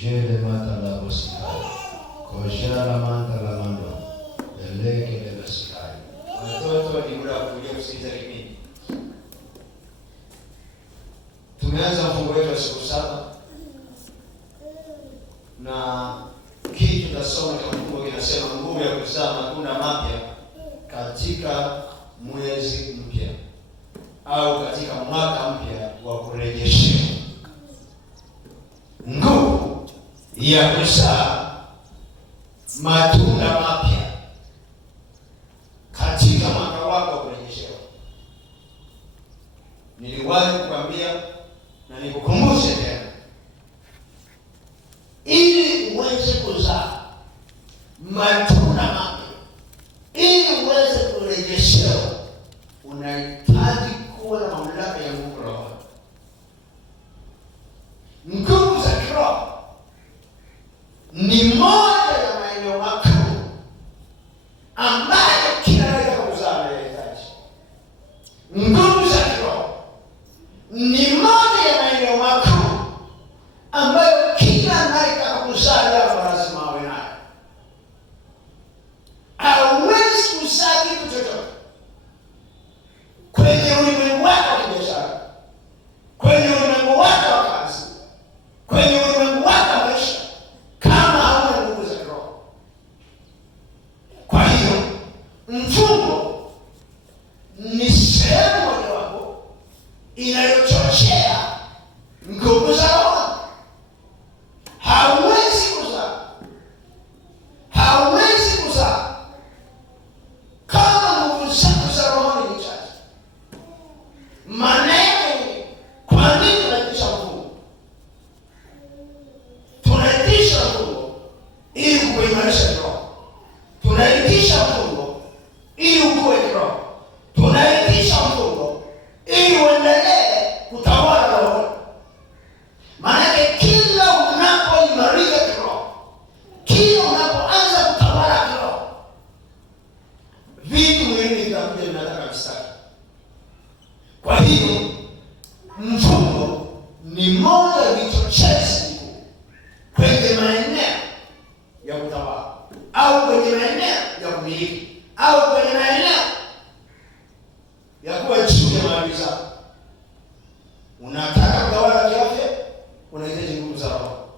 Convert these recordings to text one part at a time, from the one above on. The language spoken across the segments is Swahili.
Jele mata la bosikai. Kojala manta la mando. Eleke de bosikai. Watoto ni muda wa kuja kusikiliza kipindi. Tumeanza mfungo wetu wa siku 7. Na kitu tunasoma kwa mfungo kinasema nguvu ya kuzaa matunda mapya katika mwezi mpya au katika mwaka mpya wa kurejeshea. Nguvu ya kuzaa matunda mapya katika mwaka wako wa kurejeshea. Niliwahi kukwambia na nikukumbushe tena, ili uweze kuzaa matunda mapya, ili uweze kurejeshewa, unahitaji kuwa na mamlaka ya Mungu Roho. Nguvu za kiroho ni moja ya maeneo makuu ambayo kila anayetaka kuzaa anahitaji. Nguvu za kiroho ni moja ya maeneo makuu ambayo kila anayetaka kuzaa lazima awe nayo. Hauwezi kuzaa kitu chochote kwenye ulimwengu wako wa kibiashara, kwenye ulimwengu wako wa kazi, kwenye ulimwengu wako wa maisha kama hauna nguvu za kiroho. Kwa hiyo mfungo ni sehemu mojawapo inayochochea nguvu za roho. Hauwezi kuzaa kama nguvu zako za roho ni chache. Maana yake, kwa nini tunaitisha mfungo? Tunaitisha mfungo ili kuimarisha roho. Tunaitisha mfungo ili ukue kiroho. Tunaitisha mfungo ili uendelee kutawala roho. Maana yake kila unapoimarika kiroho, kila unapoanza kutawala kiroho, vitu vingi vitakuja vinataka mstari. Kwa hiyo mfungo ni moja ya vichochezi kwenye maeneo ya kutawala au kwenye maeneo ya kumiliki au kwenye maeneo ya kuwa juu ya mali zako. Unataka kutawala kiafya, unahitaji nguvu za roho.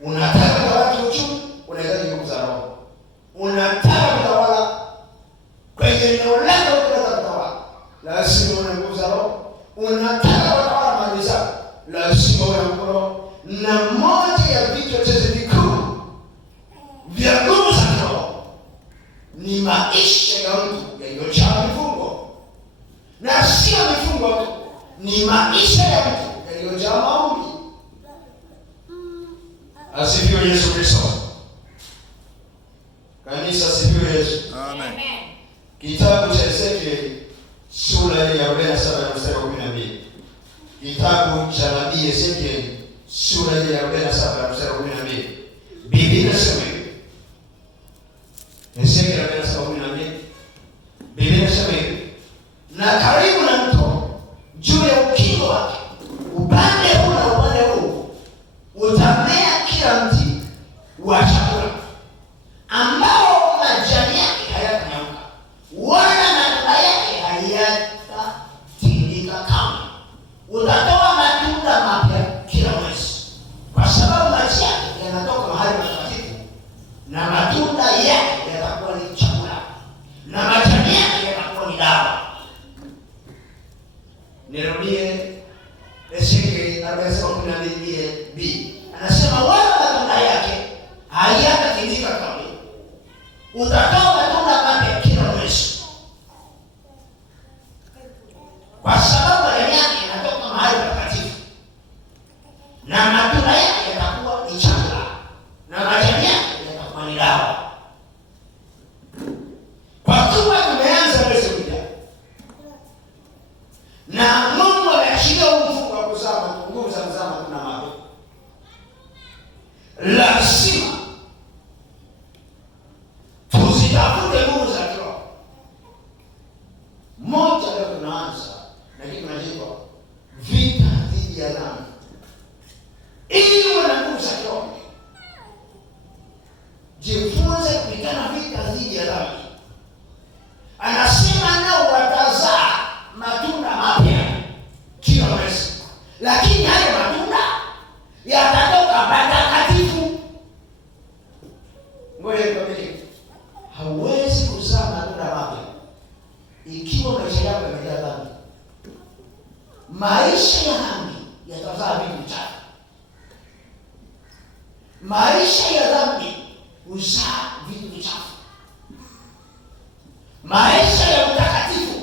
Unataka kutawala kiuchumi, unahitaji nguvu za roho. Unataka kutawala kwenye eneo lako la kutawala, lazima uwe na nguvu za roho. Unataka kutawala mali zako, lazima uwe na nguvu za roho. Na moja ya vichochezi vikuu vya nguvu za roho ni maisha ya mtu yaliyojaa mifungo, na sio mifungo tu, ni maisha ya mtu yaliyojaa maombi. Asifiwe Yesu Kristo. Kanisa, asifiwe Yesu. Amen. Kitabu cha Ezekieli sura ya 47 mstari wa 12. Kitabu cha nabii Ezekieli sura ya 47 mstari wa 12. Biblia inasema hivi. Ezekieli 47:12. Biblia inasema hivi: na karibu na mto, juu ya ukingo wake, upande huu na upande huu, utamea kila mti wa chakula ambao majani yake hayatanyauka wala matunda yake hayatatingika kamwe. Utatoa matunda mapya kila mwezi, kwa sababu maji yake yanatoka mahali patakatifu, na matunda yake yatakuwa ni chakula, na majani yake yatakuwa ni dawa. Nirudie Ezekieli 47:12b. Anasema wala matunda yake hayatatingika kamwe. Utatoa matunda mapya kila mwezi, kwa sababu majani yake yanatoka mahali patakatifu, na matunda yake yatakuwa ni chakula, na majani yake yatakuwa ni dawa. Kwa kuwa tumeanza mwezi mpya na Mungu ameachilia mfungo wa kuzaa nguvu za kuzaa matunda mapya, Maisha ya dhambi huzaa vitu vichafu. Maisha ya utakatifu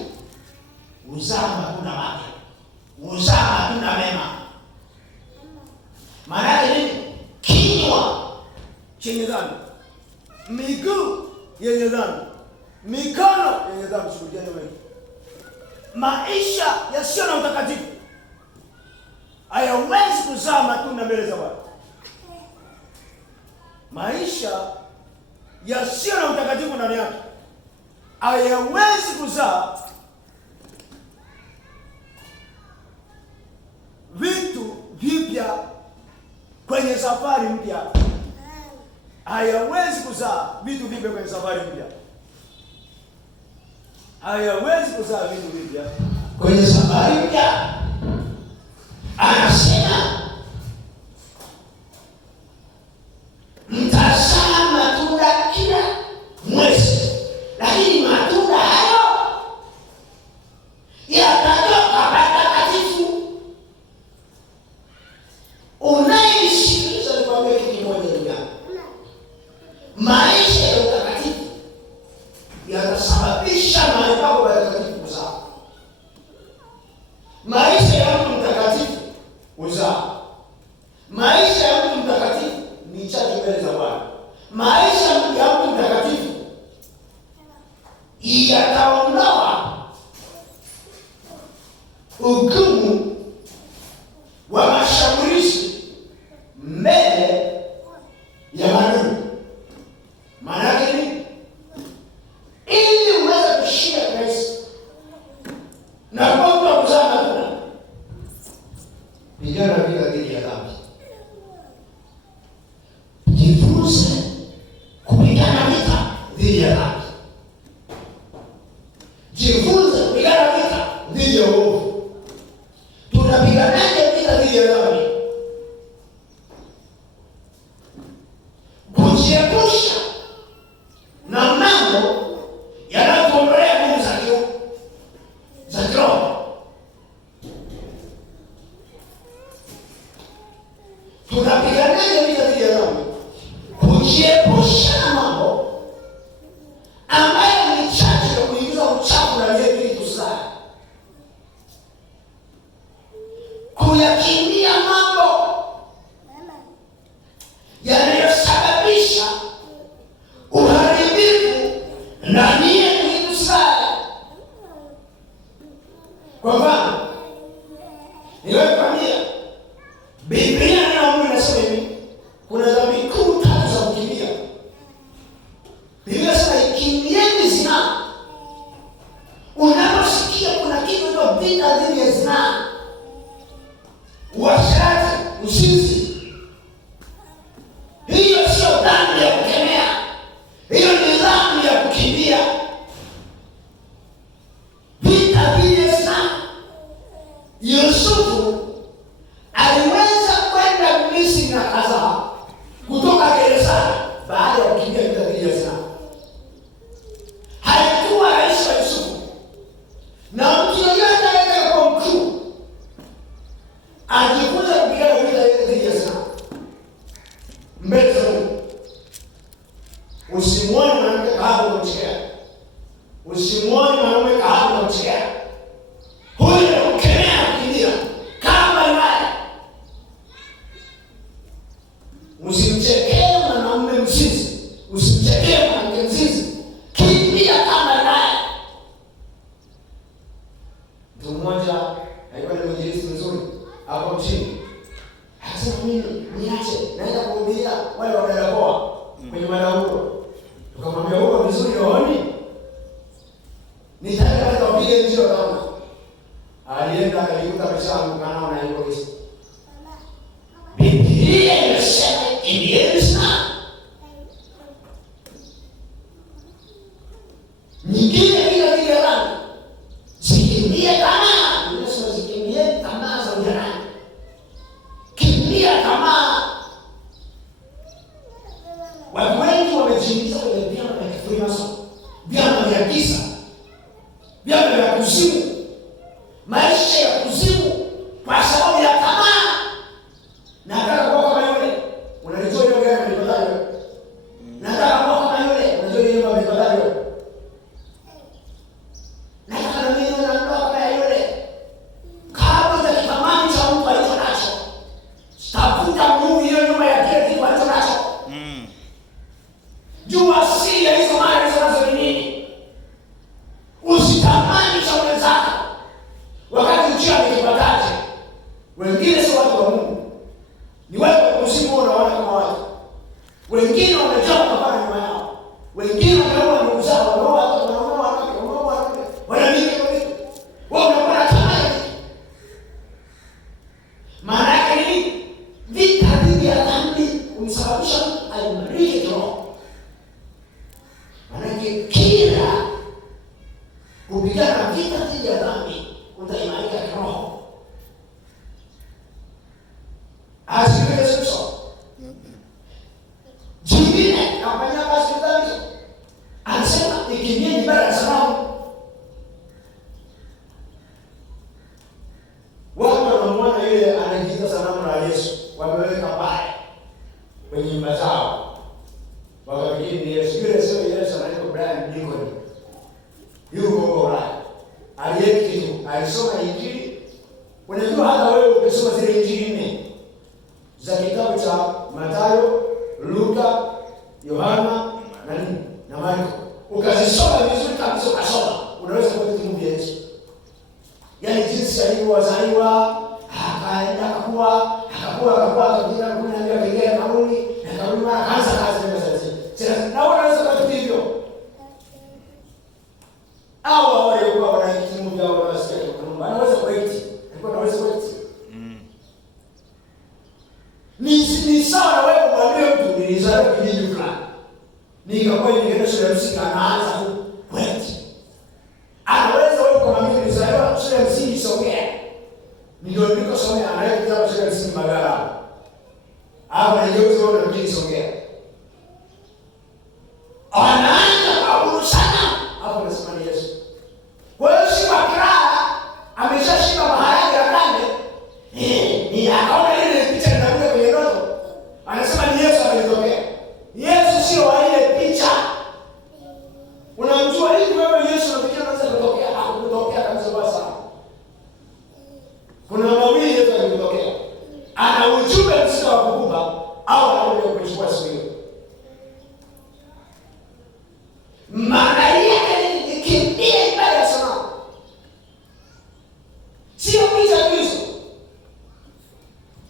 huzaa matunda mapya, huzaa matunda mema. Maana yake nini? Kinywa chenye dhambi, miguu yenye dhambi, mikono yenye dhambi, shughulikiani wewe. Maisha yasiyo na utakatifu hayawezi kuzaa matunda mbele za Bwana. Maisha yasiyo na utakatifu ndani yake hayawezi kuzaa vitu vipya kwenye safari mpya. Hayawezi kuzaa vitu vipya kwenye safari mpya. Hayawezi kuzaa vitu vipya kwenye safari mpya. Anasema mtazaa matunda kila mwezi, lakini matunda hayo yatatoka patakatifu. Unaisikiliza nikwambia kitu kimoja duniani. Maisha ya utakatifu yatasababisha mahali pako patakatifu kuzaa. Maisha ya mtu mtakatifu huzaa. Maisha ya mtu mtakatifu ni chachu mbele za Bwana. Maisha ya mtu mtakatifu yataondoa hukumu wa mashambulizi mbele ya maadui. Maana yake ni ili uweze kushinda Kristo na kwa kuzaa matunda, pigana vita dhidi ya dhambi. Jifunze kupigana vita dhidi ya dhambi. Jifunze kupigana vita dhidi ya uovu. Tunapiganaje vita dhidi ya dhambi? Kujiepusha na mambo yanayotuondolea nguvu za kiroho. Tunapiganaje vita dhidi ya dhambi? Kujiepusha na mambo ambayo ni chachu ya kuingiza uchafu ndani yetu ili tuzae. Kuyakimbia mambo yanayosababisha uharibifu ndani yetu ili tuzae. Kwa mfano, nimekwambia Biblia inasema hivi, kuna dhambi kuu tatu za kukimbia. Biblia inasema ikimbieni zinaa. Unaposikia kuna kitu ndio vita dhidi ya zinaa, uasherati, uzinzi, hiyo sio dhambi ya kukemea, hiyo ni dhambi ya kukimbia. Vita dhidi ya zinaa. Yusufu aliweza kwenda Misri na kazaa kutoka gerezani baada ya kukimbia vita dhidi ya zinaa. Haikuwa rahisi kwa Yusufu, na mtu yeyote anayekuwa mkuu ajifunze kupigana vita dhidi ya zinaa mbele za Mungu. Usimwone mwanamke kahaba unamchekea, usimwone mwanaume kahaba unamchekea. Huyu ni kukemea kukimbia kama ibada. Usimchekee mwanaume mzinzi, usimchekee mwanamke mzinzi, kimbia kama ibada. Mtu mmoja alikuwa ni mwinjilisti mzuri hapo mjini. Akasema mimi niache naenda kuhubiria wale wanaokoa kwenye madhabahu. Tukamwambia huko vizuri rohoni, nitaka kupige njio kama. Alienda akajikuta ameshaanguka nao na yuko hivi. Biblia inasema kimbieni sana. Nyingine bila bila dhambi. Sikimbie tamaa. Unasema sikimbie tamaa za ujana. Kimbia tamaa. Watu wengi wamejiingiza kwenye vyama vya kifurimaso, vyama vya giza, vyama vya kuzimu, maisha ya kuzimu kwa sababu ya tamaa. Na kama kwa kama yule unalijua ile tu unaona kama watu. Wengine wamejaa mapana nyuma yao. Wengine wanaua ndugu zao, wanaua hata wanaua wanawake, wanaua wanawake. Wanamiliki vitu. Wao wanakuwa tamaa. Maana yake ni vita dhidi ya dhambi humsababisha mtu aimarike kiroho. Maana yake kila kupigana vita dhidi ya dhambi utaimarika kiroho. Asifiwe Yesu. Jingine kafanya kazi ndani. Anasema ikimbie ibada ya sanamu. Watu wanamwona yule anajiita sanamu la Yesu, wameweka pale kwenye nyumba zao. Wakafikiri ni Yesu. Yule sio Yesu, anaitwa Brian Deacon. Yuko huko Ulaya. Aliyeketi alisoma Injili. Unajua hata wewe ukisoma zile Injili nne za kitabu cha Mathayo, Luka, Yohana na Marko, ukazisoma vizuri kabisa, ukasoma, unaweza kupata kitu Yesu. Yaani jinsi alivyozaliwa, akaenda akakua kabila kuna ndio kingine kauli, na kauli mara kaanza kazi tena sasa. Sasa na unaweza kupata hivyo. Au wale walikuwa wanahitimu vya wanasikia kwa anaweza kuiti. Alikuwa anaweza kuiti. Ni sawa na wewe kumwambia mtu nilizaliwa kijiji fulani. Nikakuwa nikaenda shule ya msingi anaanza kuiti. Anaweza wewe kumwambia nilizaliwa shule ya msingi Songea. Ndio nilikosomea anaye kitabu shule ya msingi Magara. Hapo nigeuze wewe na mjini Songea. Anaanza kuabudu sana. Hapo nasema ni Yesu. Kwa hiyo si makraa ameshashika maharage ya kande. Ni akaona ile picha inakuja kwenye ndoto. Anasema ni Yesu alitokea. Yesu sio wa ile picha. Unamjua hivi wewe Yesu unafikiria anaweza kutokea? Hakutokea kabisa basi. Kuna mawili Yesu alitokea. Ana ujumbe msika wa kukupa au anakuja kuchukua siku hiyo. Maana yake ni kimbia ibada ya sanamu. Sio picha hizo.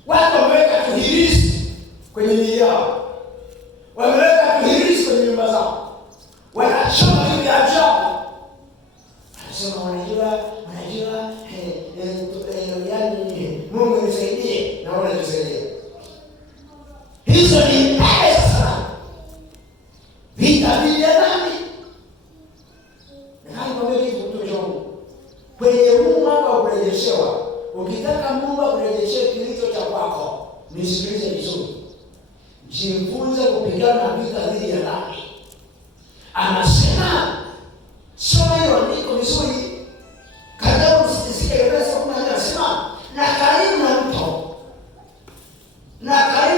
Watu wameweka kuhirisi kwenye miili yao. Wameweka kuhirisi kwenye nyumba zao. Wanachoma hivi ajabu. Anasema wanajua yaani Mungu nisaidie na wanajisaidia. Hizo ni ibada ya sanamu. Vita dhidi ya dhambi. Na hapo wewe kitu kwenye Mungu hapa kurejeshewa. Ukitaka Mungu akurejeshe kilicho cha kwako, nisikilize vizuri. Jifunze kupigana vita dhidi ya dhambi. Anasema soma hiyo andiko vizuri. Kadhaa usisikie Yeremia 10 anasema na karibu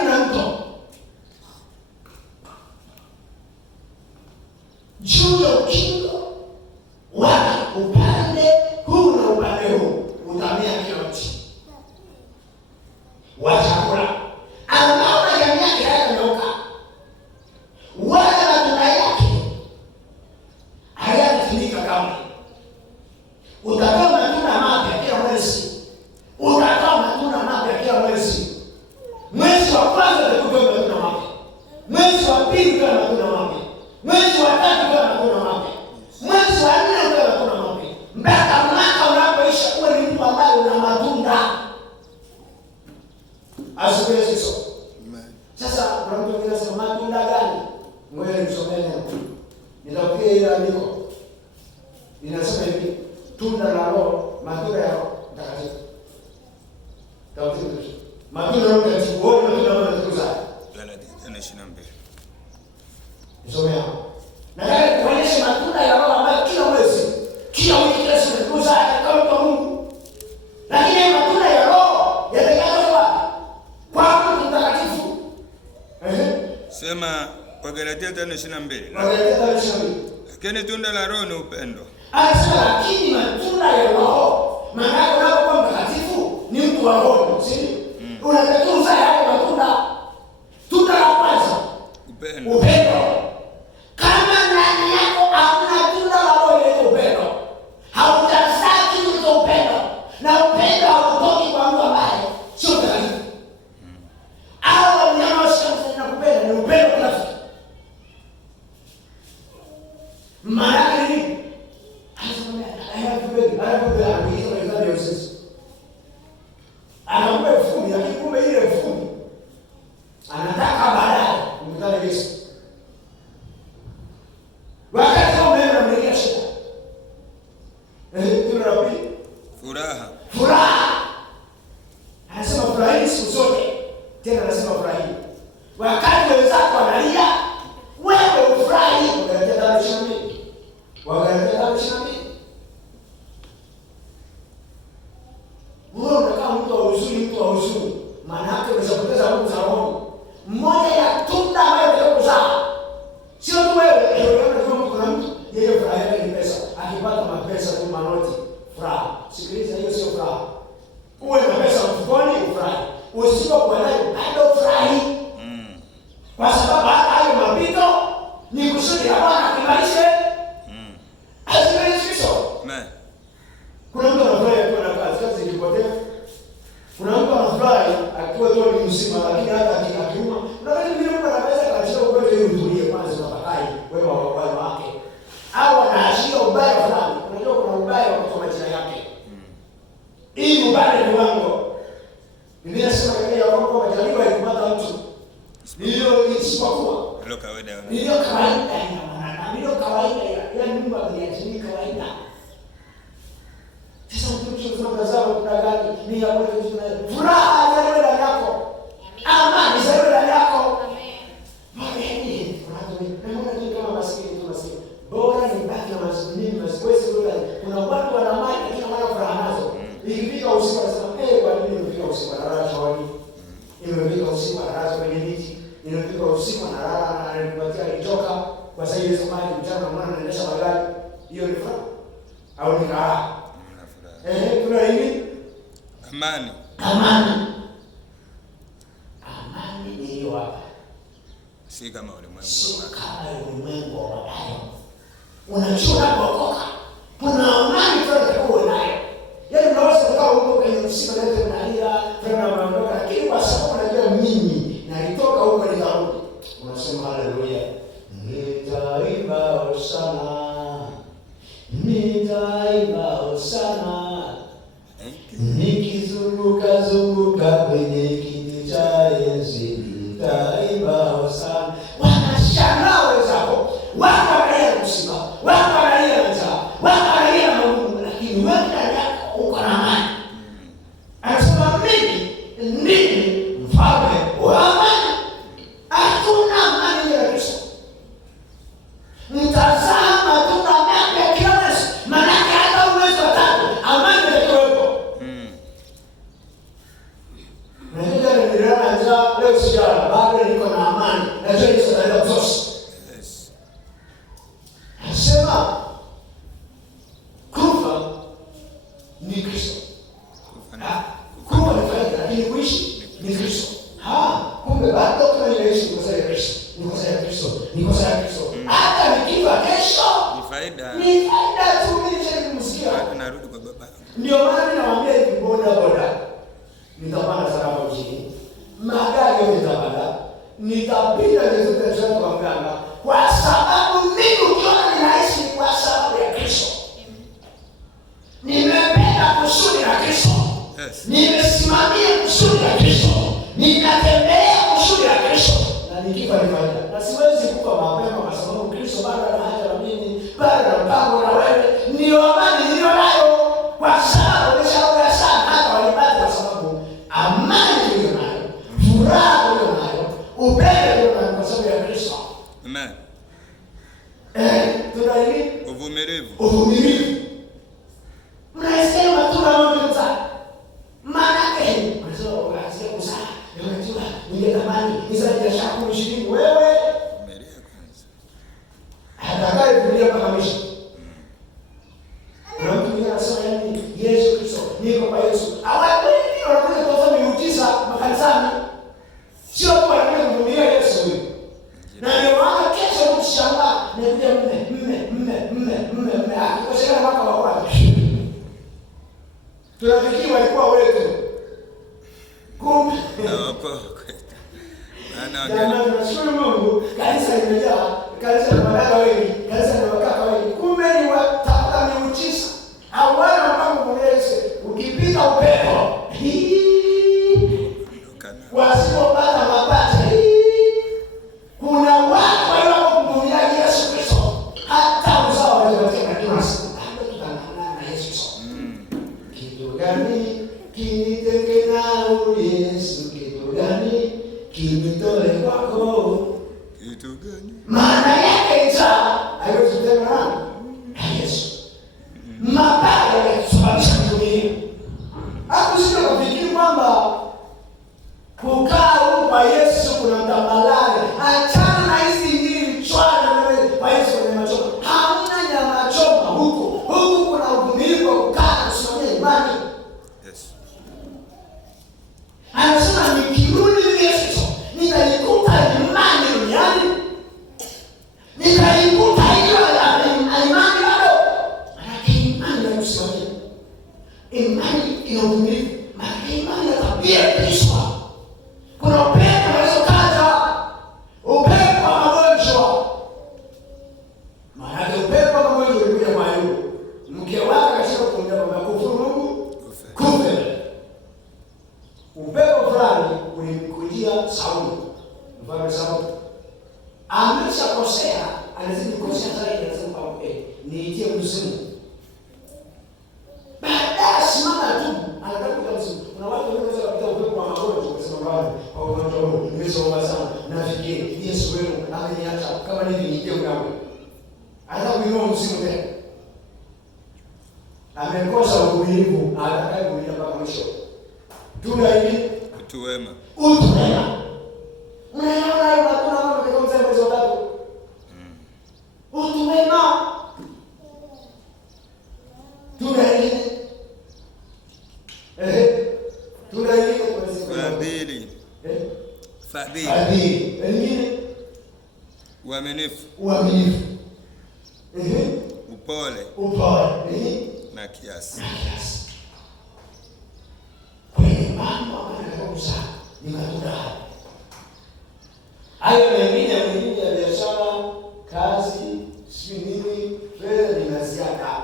na mto. Juu ya ukingo wa upande huu na upande huu utamea kila mti wa chakula ambao majani yake hayanyauka wala matunda yake hayatatimika kamwe. Utatoa matunda mapya kila mwezi. Mwezi wa kwanza utakuwa matunda mapya. Mwezi wa pili utakuwa matunda mapya. Mwezi wa tatu utakuwa matunda mapya. Mwezi wa nne utakuwa matunda mapya. Mpaka mwaka unapoisha uwe ni mtu ambaye una matunda. Asifiwe Yesu. Sasa kuna mtu mwingine anasema matunda gani? Ngoja nisomee neno. Nitakupa ile andiko. Linasema hivi, tunda la Roho, matunda ya Roho Mtakatifu. Tafsiri. Matunda ya Roho Mtakatifu, wote matunda ya Roho Mtakatifu. Yohana 22. Nisome hapo. Na kuonyesha matunda ya Roho ambayo kila mwezi, kila wiki, kila siku tukuza kama kwa Mungu. Lakini matunda ya Roho yatakayokuwa kwa Roho Mtakatifu. Sema kwa Galatia 5:22. Galatia 5:22. Lakini tunda la Roho ni upendo. Anasema lakini matunda ya Roho, maana unapokuwa mtakatifu ni mtu wa Roho, si? Unatakiwa uzae hayo matunda. Tunda la kwanza upendo. Kama ndani yako hamna tunda la Roho ile upendo, hautazaa kitu cha upendo, na upendo hautoki kwa mtu ambaye sio mtakatifu. Au mnyama furahi. Wakati wenzako wanalia, wewe ufurahi. Wagalatia 5:22. Wagalatia 5:22. Wewe unakaa mtu wa huzuni, maana yake umeshapoteza nguvu za roho. Mmoja ya tunda ambayo kuzaa. Sio tu wewe, kuna mtu yeye furaha yake ni pesa. Akipata mapesa tu manoti, furaha. Sikiliza, hiyo sio furaha. Uwe na pesa mfukoni ufurahi. Usipokuwa nayo bado furahi. Kwa sababu hata hayo mapito ni kusudi la Bwana kuimarishe. Asiweziso. Amen. Kuna mtu anafurahi akiwa na kazi ilipotea. Kuna mtu anafurahi akiwa tu ni mzima, lakini hata akiuma. Unaweza vile mtu anaweza kaachia ugonjwa ili utulie kwanza unapakai wema wake. Au anaachia ubaya fulani. Unajua kuna ubaya wa kwa majina yake. Hii ubaya ni wangu. Biblia inasema kwamba majaribu yalimata mtu. Ndio isipokuwa. Ndio kawaida ya maana. Ndio kawaida ya Mungu aliachilia kawaida. Sasa mtu tunatazama kuna gani? Ni hapo tuna furaha ya wewe ndani yako. Amani za wewe ndani yako. Amen. Mimi naona tu kama maskini. Bora ni baki na maskini masiwezi wewe. Kuna watu wana mali lakini hawana furaha nazo. Ikifika usiku wanasema kwa nini nimefika usiku analala shawani? Nimefika usiku analala kwenye miti. Nimefika usiku analala na ananipatia alichoka kwa sababu ile samani mchana mwana anaendesha magari. Hiyo ni furaha au ni raha? Kuna nini? Amani. Amani ni hiyo hapa. Si kama ulimwengu. Si kama ulimwengu wa baadaye. Unajua kuokoka. Kuna amani tunatakiwa nayo. Yaani unaweza kukaa huko kwenye msiba na yote unalia, tena unaondoka, lakini kwa sababu unajua mimi nalitoka huko nikarudi. Unasema haleluya. Nitaimba hosana. Nikizunguka kwenye kiti cha enzi nitaimba hosana. Wanashangaa wenzako. Wanaangalia msiba, wanaangalia njaa, wanaangalia magumu, lakini wewe ndani yako uko na amani. Anasema mimi ndimi mfalme wa amani. Hakuna amani ya Kristo. Mtazama matunda yake ya kila mwezi. Maana hata mwezi wa 3 amani itakuwepo. Ndio ndio njaa leo sijala, bado niko na amani. Najua Yesu ataenda kutosa. Anasema kufa ni Kristo. Kufa ni faida, lakini kuishi ni Kristo. Kumbe bado tunaishi kwa sababu ya Kristo. Ni kwa sababu ya Kristo. Hata nikifa kesho Ni faida. Ni faida tu mimi nishakumsikia. Narudi kwa baba. Ndio maana ninamwambia hivi boda. Nitapanda salama mjini. Magari yote nitapanda. Nitapita zote zote kwa mganga. Kwa sababu mimi ukiona ninaishi kwa sababu ya Kristo. Nimependa kusudi la Kristo. Yes. Nimesimamia kusudi la Kristo. Ninatembea kusudi la Kristo. Na nikifa ni faida. Na siwezi kufa mapema kwa sababu Kristo bado ana haja na mimi, bado ana mpango na wewe. Ndio amani niliyo nayo. Kwa sababu nimeshaoga sana hata walipata kwa sababu amani niliyo nayo, furaha niliyo nayo, upendo niliyo nayo kwa sababu ya Kristo. Amen. Tuna nini? Uvumilivu. Mnasema tunamwomba. Maana yake mwanzo unaanza kuzaa. Unajua ningetamani nizaje ya shaka 20 wewe. Umelia kwanza. Atakaye kulia mpaka mwisho. Na mtu mwingine anasema yani Yesu Kristo, niko kwa Yesu. Hawapendi wanakuja kutoa miujiza makanisani. Sio tu wanakuja kumwambia Yesu huyo. Na ndio maana kesho mtashangaa nakuja mme. Akikoshana mwaka wa kwanza. Tunafikiri walikuwa wetu. Kumbe. Jamani, tunashukuru Mungu, kanisa limejaa, kanisa la madada wengi, kanisa la wakaka wengi. Kumbe ni watafuta miujiza. Hawana mpango mwenyewe. Ukipita upepo. Wasipopata mapata. Kuna watu wanaokumbukia Yesu Kristo. Hata uzao wanaotaka kila siku. Hata tutanana na Yesu Kristo. Kitu gani kinitenge na Yesu? Kitu gani nitoe kwako. Kitu gani? Maana yake njaa haiwezi kutenga nani? Yesu. Mabaya yanasababisha kutumia. Hapo sio kufikiri kwamba kukaa huko kwa Yesu kuna tambalale. Achana na hizi nyingi chwana wewe kwa Yesu kuna machoka. Hamna nyama choma huko. Huko kuna uvumilivu wa kukaa na kusimamia imani. Yes. Anasema nikirudi Yesu nitaikuta imani duniani. Nitaikuta hiyo imani bado. Maana imani ya kusimamia. Imani ina uvumilivu. Maana imani ina tabia ya Kristo. Kuna upepo unaokaja, upepo wa magonjwa. Maana upepo wa magonjwa ulikuja kwa Ayubu. Mke wake akasema kumwambia kwamba kufuru Mungu kufe. Upepo fulani ulimkujia Sauli. Mfalme Sauli ameshakosea, anazidi kukosea zaidi, anasema kwamba niitie kuzimu. Baadaye simama tu, anatafuta kuzimu. Kuna watu wanaweza kupita upepo wa magonjwa kusema kwamba kwa ugonjwa huu nimesoma sana, nafikiri Yesu wewe ameniacha kama nini niingie unawe. Hata kuinua msimu tena. Amekosa uvumilivu, atakaye kulia mpaka mwisho. Tuna hivi Utu wema. utu wema. Mnaona hiyo watu na mambo kama mzee mwezi wa tatu. Utu wema. Tuna hivi. Tuna hivi kwa sababu Fadhili. Fadhili. fadhili. Wengine Uaminifu. uaminifu. Upole Upole. na kiasi. Kwenye mambo ambayo kuzaa ni matunda haya. Hayo mengine ya biashara, kazi, si nini, fedha ni ziada.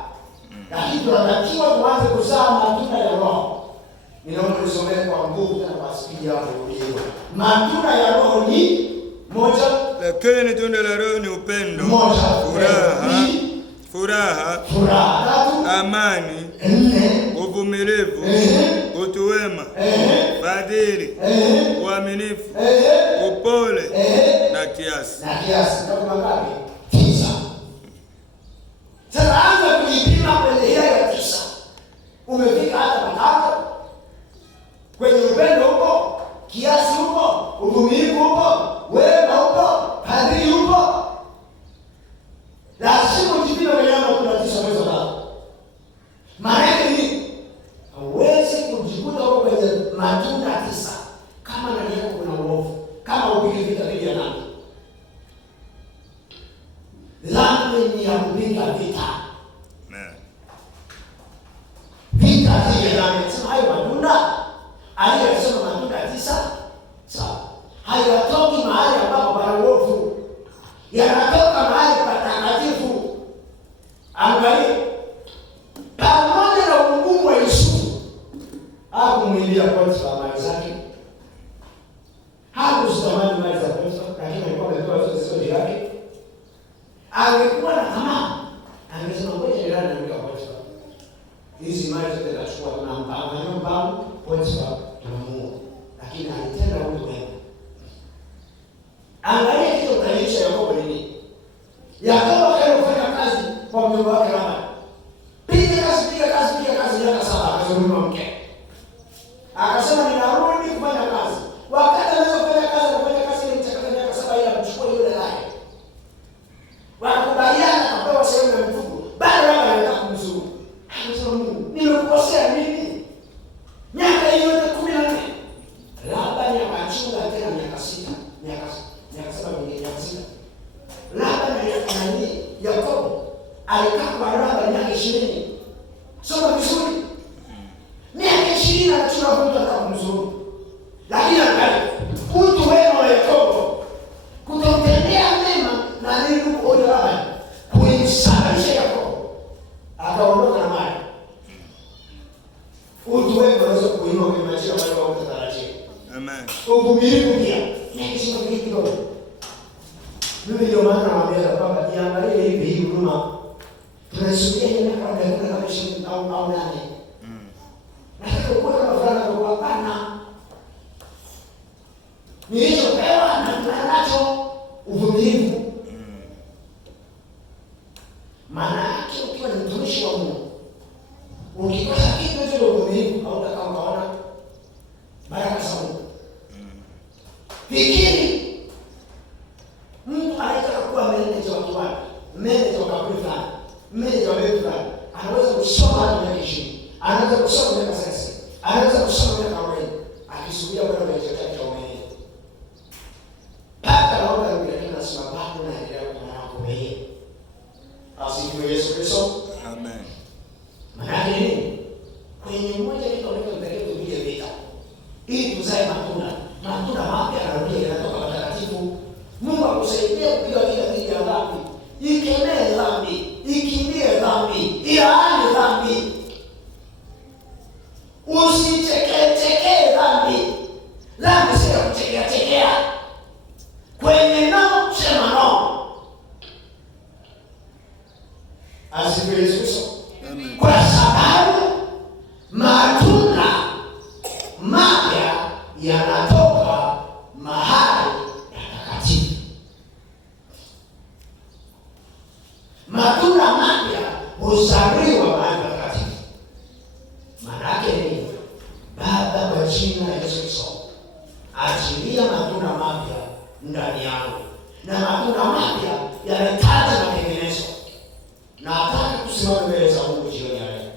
Lakini tunatakiwa tuanze kuzaa matunda ya Roho. Ninaomba nisomee kwa nguvu tena kwa spidi hapo hiyo. Matunda ya Roho ni moja, Lakini tunda la Roho ni upendo, furaha, tatu, amani, nne, uvumilivu, utu wema, fadhili, uaminifu, upole na kiasi. Kama ngapi? 9. Sasa anza kujipima kwenye hiyo ya 9. Umefika hata matatu. Kwenye upendo huko, kiasi huko, uvumilivu huko, wema huko, fadhili huko. Lazima ujipime kwenye hapo kuna 9 mwezi wa tatu. Maana yake ni hauwezi kujikuta huko kwenye matunda 9 kama ndani yako kuna uovu, kama upige vita dhidi ya nani? Dhambi ni ya kupiga vita. Vita dhidi ya nani? Sema hayo matunda. Aliyesema matunda 9. Sawa. Hayatoki mahali ambapo pana uovu. Yanatoka mahali patakatifu. Angalia. Pamoja na ugumu wa Yusufu. Hakumwimbia Potifa mali zake. Hakuzitamani mali za Potifa, lakini alikuwa amepewa zote zile yake. Angekuwa na tamaa, angesema ngoja nilale na mke wa Potifa. Hizi mali zote nachukua na mpango Potifa tunamuua. Lakini alitenda utu wema. Angalia kitu kalicho Yakobo nini? Yakobo alifanya kazi kwa mjomba wake Labani. Piga kazi miaka 7 akazungumza mke. Akasema ninarudi kufanya kazi. Wakati anafanya kazi ile mchakato miaka 7 ile amchukua yule naye. Wakubaliana akapewa sehemu ya mfugo. Bado Labani anataka kumzuru. Akasema nimekukosea nini? Miaka hiyo 14. Labani akachunga tena miaka 6. Miaka 7. Labani Yakobo alikaa kwa Labani miaka 20. Soma vizuri. Miaka 20 anachunga mtu atakumzuru. Lakini angalia utu wema wa Yakobo kutotendea mema na nini huko Labani kuisababisha Yakobo akaondoka na mali. Utu wema unaweza kuinua kwenye maisha ya wale wanaotarajia. Amen. Uvumilivu pia. Nikisema kidogo. Mimi ndio maana nawaambia kwamba jiangalie hivi hii huduma. Tunasubiria miaka 40 kama 20 au 8. Nataka kuwa kama fulani kwa hapana. Nilichopewa Tunafanana nacho uvumilivu. Maana yake ukiwa ni mtumishi wa Mungu, ukikosa kitu cha uvumilivu hautakaa ukaona baraka za Mungu. Fikiri mtu anataka kuwa meneja wa kiwanda, meneja wa kampuni fulani, meneja wa benki fulani, anaweza kusoma hata miaka 20, anaweza kusoma miaka 30, anaweza kusoma miaka 40, akisubiria kwenda kwenye cheo chake cha umeneja. Paka naomba ndugu yake na sema bado naendelea kumwona yeye. Asifiwe Yesu Kristo. Amen. Maana nini? Kwenye mmoja kitu tunataka kupiga vita ili tuzae matunda. Matunda mapya yanarudia yanatoka kwa Mtakatifu. Mungu akusaidie kupiga vita dhidi ya dhambi. Ikemee dhambi, ikimbie dhambi, ilaani dhambi. Usichekecheke dhambi. Dhambi sio kuchekea. Kwenye no sema no. Asifiwe Yesu Kristo. Kwa sababu matunda mapya yanatoka mahali patakatifu. Matunda mapya huzaliwa mahali patakatifu. Maana yake ni Baba, kwa jina la Yesu Kristo, achilia matunda mapya ndani yangu. Na matunda mapya yanahitaji matengenezo. Na nataka kusimama mbele za Mungu jioni ya leo.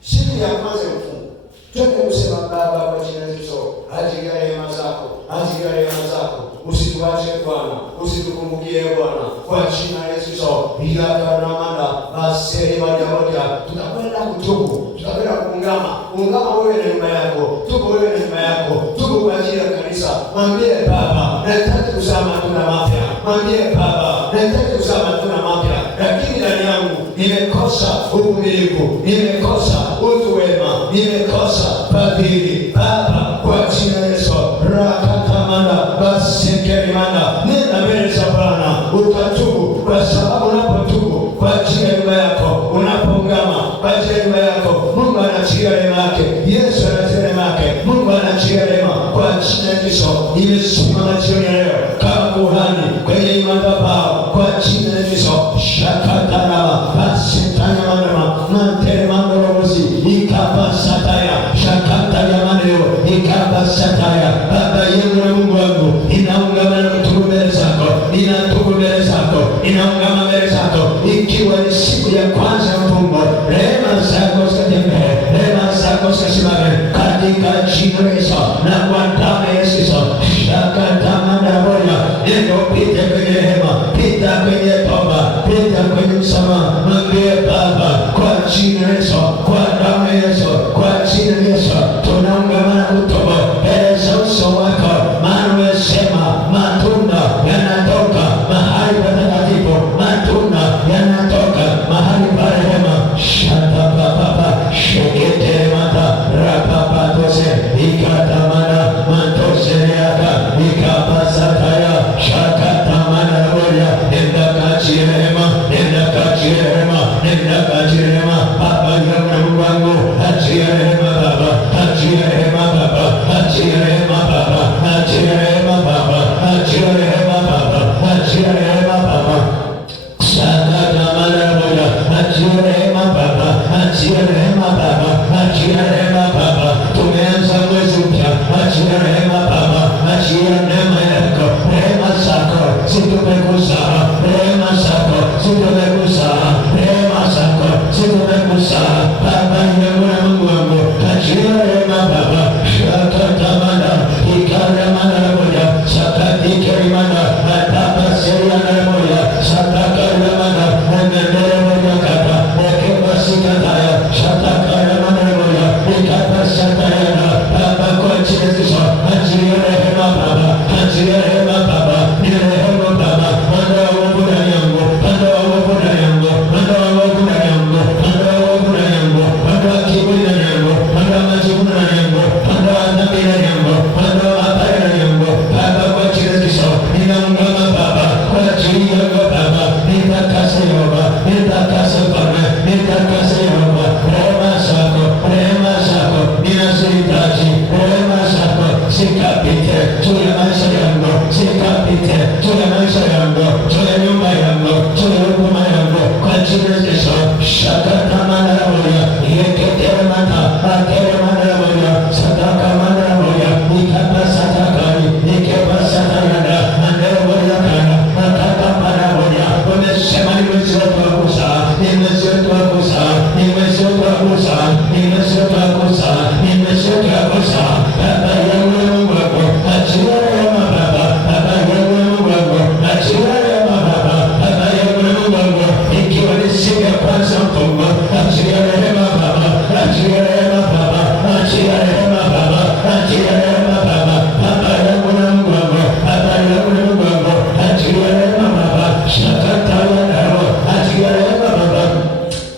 Siku ya kwanza ya mfungo, twende kusema Baba, kwa jina la Yesu, achilia rehema zako, achilia rehema zako. Usituache Bwana, usitukumbukie Bwana, kwa jina la Yesu Kristo. Bila karamanda basi moja moja tutakwenda kutubu, tutakwenda kuungama wewe na nyumba yako. Tuko wewe na nyumba yako, tuko kwa ajili ya kanisa. Mwambie Baba, nataka kuzaa matunda mapya. Mwambie Baba, nataka kuzaa matunda mapya, lakini ndani yangu nimekosa uvumilivu, nimekosa utu wema, nimekosa fadhili. Baba, kwa jina la Yesu, rakatamanda basi kerimanda, nenda mbele za Bwana utatubu, kwa sababu unapotubu kwa ajili ya nyumba yako, unapoungama kwa ajili ya nyumba yako, Mungu anaachilia rehema yake. Yesu anaachilia rehema yake. Mungu anaachilia rehema kwa jina la Yesu. Nimesimama jioni leo kama kuhani kwenye madhabahu kwa jina la Yesu. Shakatarama basitanya mandama mantere mandorozi ikabasataya shakataria mandero ikabasataya. Baba yangu na Mungu wangu, ninaungama na kutubu mbele zako, ninatubu mbele zako, ninaungama mbele zako. Ikiwa ni siku ya kwanza ya mfungo, rehema zako zikatembee, rehema zako zikasimame katika jina la Yesu na kwa damu ya Yesu. Shakatamandaraboya, ndio pita kwenye rehema, pita kwenye toba, pita kwenye msamaha. Mwambie Baba, kwa jina la Yesu, kwa damu ya Yesu, kwa jina la Yesu, tunaungama na kutubu mbele za uso wako, maana umesema matunda yanatoka mahali patakatifu, matunda yanatoka mahali pa rehema. Shatababa shekete mata rapapa tose ikatamana mantose yaka ikapasataya shakatamana roya. Nenda kachi rehema, nenda kachi rehema, nenda kachi rehema. Baba yangu Mungu wangu, achia rehema Baba, achia rehema Baba, achia rehema Baba, achia rehema Baba, achia rehema Baba, achia rehema Baba. Shakatamana roya, achia rehema Baba, achia rehema Baba, achia rehema Baba. Tumeanza mwezi mpya, achia rehema Baba, achia neema yako, rehema zako zitumegusa, rehema zako zitumegusa, rehema zako zitumegusa. Baba yangu na Mungu wangu, achia rehema Baba. Shakatamana ikaramana roya, shakatikerimana ataba seriana roya, shakaramana nendere roya kata ekebasitaya shakaramana roya ikabasataya. Baba, kwa jina la Yesu, achia rehema Baba, achia rehema Baba, ni rehema Baba. Ondoa uovu ndani yangu, ondoa uovu ndani yangu, ondoa uovu ndani yangu, ondoa uovu ndani yangu. nipite juu ya maisha yangu, juu ya nyumba yangu, juu ya huduma yangu, kwa jina la Yesu. Shakata manamoya yeketere mata atere manamoya sadaka manamoya ikapa sadakani ikapa sadakana manamoya kana akapa manamoya. Umesema ni mwezi wa kusa, ni mwezi wa kusa, ni mwezi wa kusa, ni mwezi wa kusa, ni mwezi wa kusa. Baba yangu Mungu wako achia ya mababa, baba yangu Mungu wako achia ya mababa, baba yangu Mungu wako ikiwa ni siku ya kwanza mfungo, achia rehema baba, achia rehema baba, achia rehema baba, achia rehema baba, baba yangu Mungu wako, baba yangu Mungu wako achia rehema baba, shakata ya dawa achia rehema baba.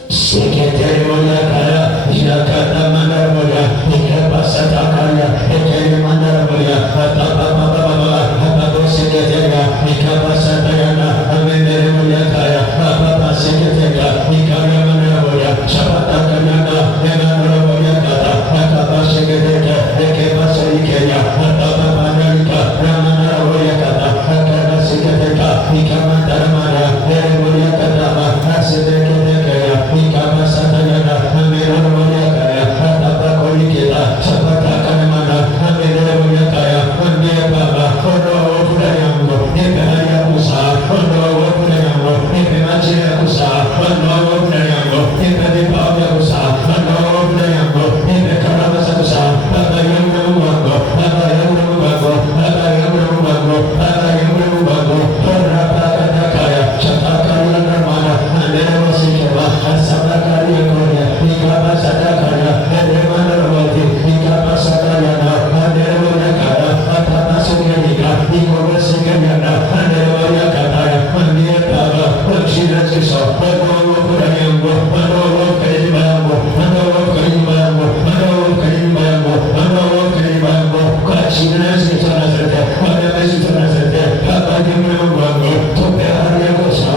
Seketeri moja kaya, shakata mandara moja, ikapa sadakaya, ekeri mandara moja, hata baba baba, hata seketeri, ikapa sadakaya, amendere moja kaya, hata seketeri, ikaya mandara moja, shabata kanyanga, mandara moja kata, hata seketeri, ekapa seketeri, hata baba nalika, mandara moja kata, hata seketeri, ikama mandara moja, moja kata, hata seketeri kaya, ikama sadakaya, amendere moja kaya, hata baba nikita, shabata kanyanga, amendere moja kaya, ambia baba, ondoa hofu ndani yangu, nipe hali ya kusa, ondoa hofu ndani yangu, nipe maji ya kusa, ondoa hofu ndani yangu, nipe vipawa vya kusa, ondoa hofu ndani yangu, nipe karama za kusa. Baba yangu na Mungu wangu, baba yangu na Mungu wangu, baba yangu na Mungu wangu, baba yangu na Mungu wangu, ora baba nakaya, shabaka na mwana, andele wasikema, asabaka ya konya, ikapa sadakaya, andele mwana rote, ikapa sadakaya, andele mwana kaya, atapa sokenya, ikapa sokenya, andele mwana kaya, andele baba, wachira Yesu, ondoa kwa yangu, ondoa kwa nyumba yangu, ondoa kwa nyumba yangu, ondoa kwa nyumba yangu, ondoa kwa nyumba yangu, kwa jina la Yesu tunasema, kwa jina la Yesu tunasema, baba yangu Mungu wangu, tupe hali ya kusa,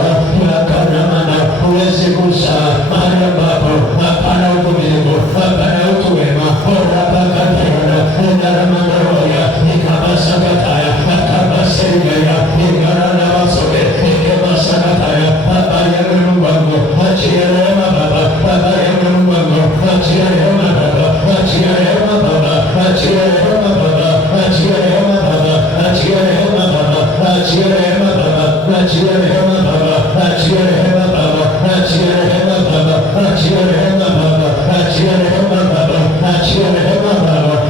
ya karama uweze kusa, mahali ambapo hapana uvumilivu, hapana utu wema, ora baba tena, ndara mandaroya, ikaba sakataya, akaba serigaya, ikarana wasobe, ikaba sakataya, baba yangu Mungu wangu, achia rehema baba, baba yangu Mungu wangu, achia rehema baba, achia rehema baba, achia rehema baba, achia rehema baba, achia rehema baba, achia rehema baba, achia rehema baba, achia rehema baba, achia rehema baba, achia rehema baba, achia rehema baba, achia rehema baba,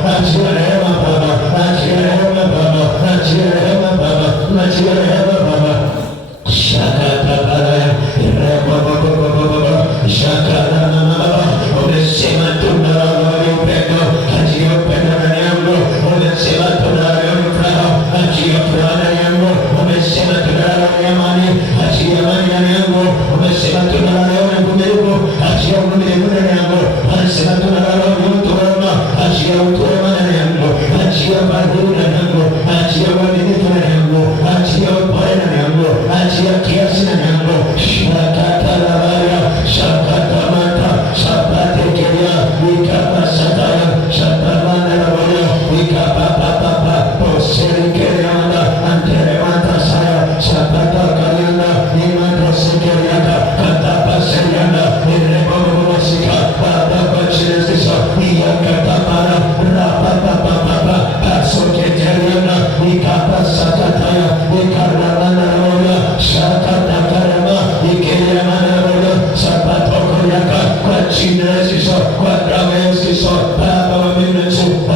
achia rehema baba, achia rehema baba, achia rehema baba, achia rehema baba. Shakata baraya, rehema baba, shakata mama, umesema tunao upendo, achia upendo ndani yangu, umesema tunao furaha, achia furaha ndani yangu, umesema tunao amani, achia amani ndani yangu, umesema tunao uvumilivu, achia uvumilivu ndani yangu, umesema tunao utu wema, achia utu wema ndani yangu, achia fadhili ndani yangu, achia uaminifu ndani yangu, achia upole ndani yangu, achia kiasi ndani yangu. Shakata labaya, shakata mata, shapate kelia, ikapa sataya, shatamana labaya, ikapa papa, poseri kelia manda, antere mata saya, shapata kalianda, imata sekelianda, katapa serianda, irebo mosika, patapa chiresisa, iyakata para, rapapapapapa, pasoke kelianda, ikapa sakataya, ikaramana labaya, shakata karama, ikelia mana labaya, sapato koryaka, kwa jina la Yesu, kwa damu ya Yesu, Baba wa mbinguni,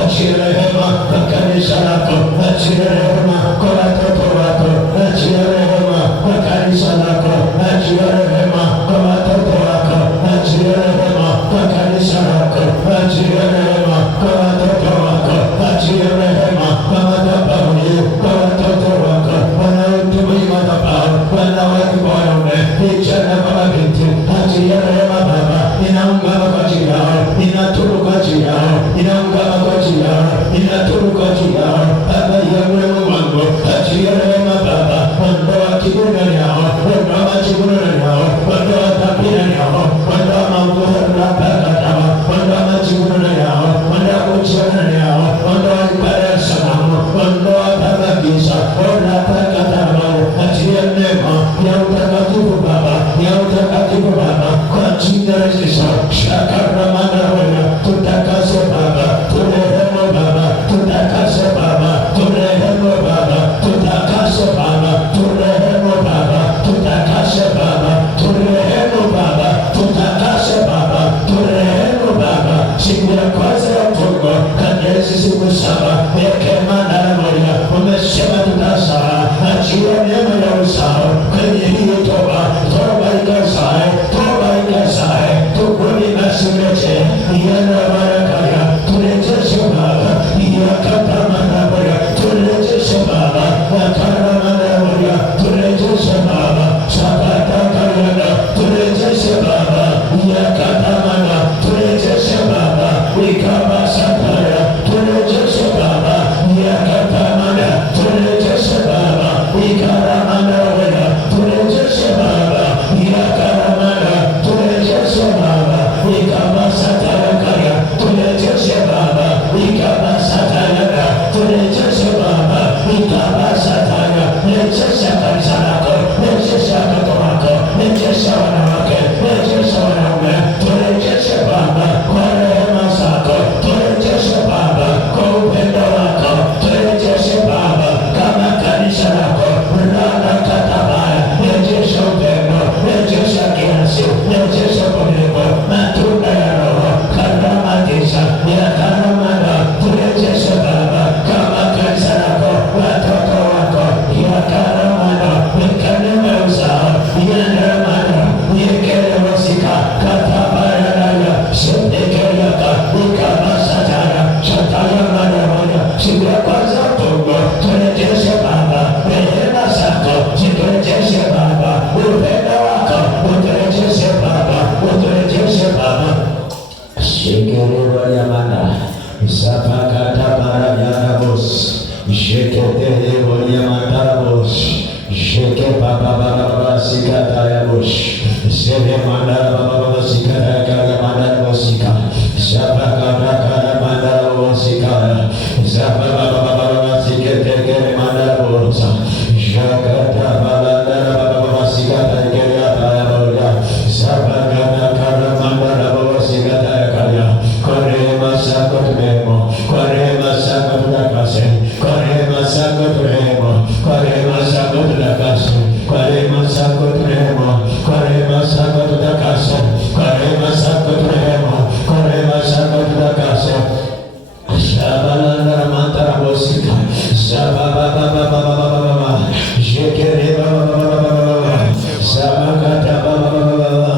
achia rehema kwa kanisa lako, achia rehema kwa watoto wako, achia rehema kwa kanisa lako, achia rehema kwa watoto wako, achia rehema kwa kanisa lako, achia rehema kwa watoto wako, achia rehema kwa madhabahu, kwa watoto wako wanaotumia madhabahu, wanawake kwa wanaume, vijana kwa mabinti, achia rehema Baba, inaungama kwa ajili yao, inaturu kwa ajili yao, inaungama kwa ajili yao, inaturu kwa ajili yao. Baba yangu na Mungu wangu, achia rehema Baba, ondoa kiburi ndani yao, ondoa majivuno ndani yao, ondoa dhambi ndani yao, ondoa maovu na bakatama, ondoa majivuno ndani yao, ondoa kujiona ndani yao, ondoa ibada ya sanamu, ondoa Baba giza, ondoa bakatama. shakaramanda Bwana, tutakase Baba, turehemu Baba, tutakase Baba, turehemu Baba, tutakase Baba, turehemu Baba, tutakase Baba, turehemu Baba, tutakase Baba, turehemu Baba. Siku ya kwanza ya mfungo kanyesi siku 7 hekima na moja umesema tutasaa, achia neema ya usawa kwenye hiyo toba, toba ikasae, toba ikasae, tukuni nasimeche yana barakaya, turejeshe Baba, yakatama na moja, turejeshe Baba, yakarama na moja, turejeshe Baba, sabata kayana, turejeshe Baba, yakatama na, turejeshe Baba, ikaba sataya, turejeshe Baba, yakatama na, turejeshe Baba, ikarama na moja, turejeshe Baba, yakarama na, turejeshe Baba, ikaba sataya kaya, turejeshe Baba, ikaba sataya na, turejeshe Baba, ikaba sataya, rejesha kanisa lako, rejesha watoto wako, rejesha wanawake, rejesha wanaume, turejeshe Baba kwa rehema zako, turejeshe Baba kwa upendo wako, turejeshe Baba kama kanisa lako, rana katabaya, rejesha upendo, rejesha kiasi, rejesha kuliko matunda ya Roho, karamatisa ya karamana, turejeshe Baba kama kanisa lako, watoto wako, ya karamana, ikaneme uzao, ya nemana, yekele wasika, katabaya naya, sendekeyaka, ikabasataya, shataya mana moja, siku ya kwanza mfungo, turejeshe Baba, rehema zako, turejeshe Baba, upendo wako, uturejeshe Baba, uturejeshe Baba. Shekereva yamana, isapakata parayana bos, sheketerevo yamantara bos, sheke baba baba sikata ya bos, sebe mandara baba sikata kaya mandara bosika, sapakata kaya mandara bosika, sapakata baba sikete mandara bosa, shakata baba sikata kaya boya, sapakata kaya mandara bosikata kaya, korema sakot memo, korema sakot nakase, korema sakot memo, korema sakot nakase, korema sakot memo, korema sakot nakase, korema sakot memo, korema sakot nakase. Shabalanda mantara bosika, sababa baba baba baba, jekere baba baba baba, sabakata baba baba,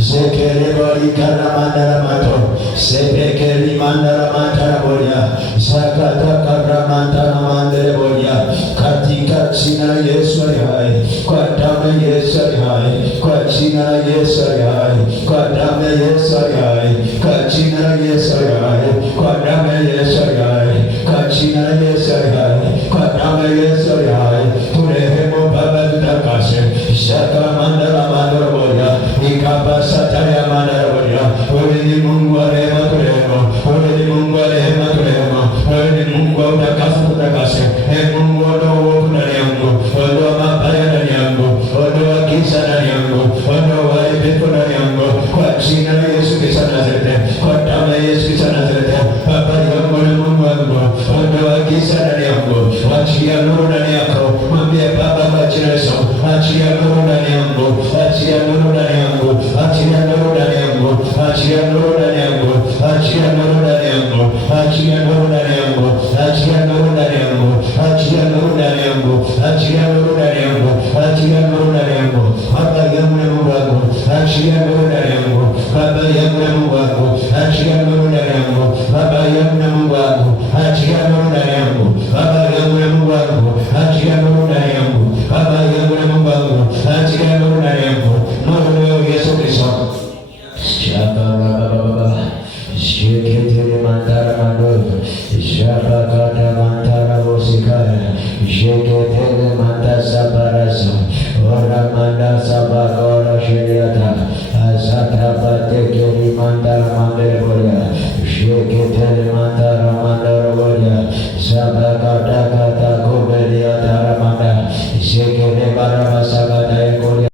zekere bari karamandara mato, sebekeri mandara mantara boya, sakata karamandara mandere boya, katika jina la Yesu hai, kwa damu ya Yesu hai, kwa jina la Yesu hai, kwa damu ya Yesu hai, kwa jina la Yesu hai, kwa damu ya Yesu hai, kwa jina la Yesu hai, kwa damu ya Yesu hai, turehemu Baba tutakase, shaka mandara mandara boya, ikabasata ya mandara boya, wewe ni Mungu wa rehema turehemu, wewe ni Mungu wa rehema turehemu, wewe ni Mungu wa utakase tutakase, Mungu ondoa ndani yangu, ondoa mabaya ndani yangu, ondoa giza ndani yangu, ondoa uharibifu ndani yangu, kwa jina la Yesu Kristo Nazareti, kwa damu ya Yesu Kristo Nazareti, Baba yangu na Mungu wangu, ondoa giza ndani yangu, achia nuru ndani yako, mwambie Baba kwa jina la Yesu, achia nuru ndani yangu, achia nuru ndani yangu, achia nuru ndani yangu, achia nuru ndani yangu, achia nuru ndani yangu, achia nuru ndani yangu, achia nuru ndani yangu, achia nuru ndani yangu, achia nuru ndani yangu, achia nuru ndani yangu, Baba yangu na Mungu wangu, achia nuru ndani yangu, Baba yangu na Mungu wangu, achia nuru ndani yangu, Baba yangu na Mungu wangu, achia nuru ndani yangu, Baba yangu na Mungu wangu, achia nuru ndani yangu, Baba yangu na Mungu wangu, achia nuru ndani yangu, nuru ya Yesu Kristo. Shaka baba shekete mandara mandoro, shaka kata mandara bosikaya, shekete mandasa barasa, ora mandasa bagora sheriata, asata batekeri mandara mandere boya, shekete mandara mandara boya, sabara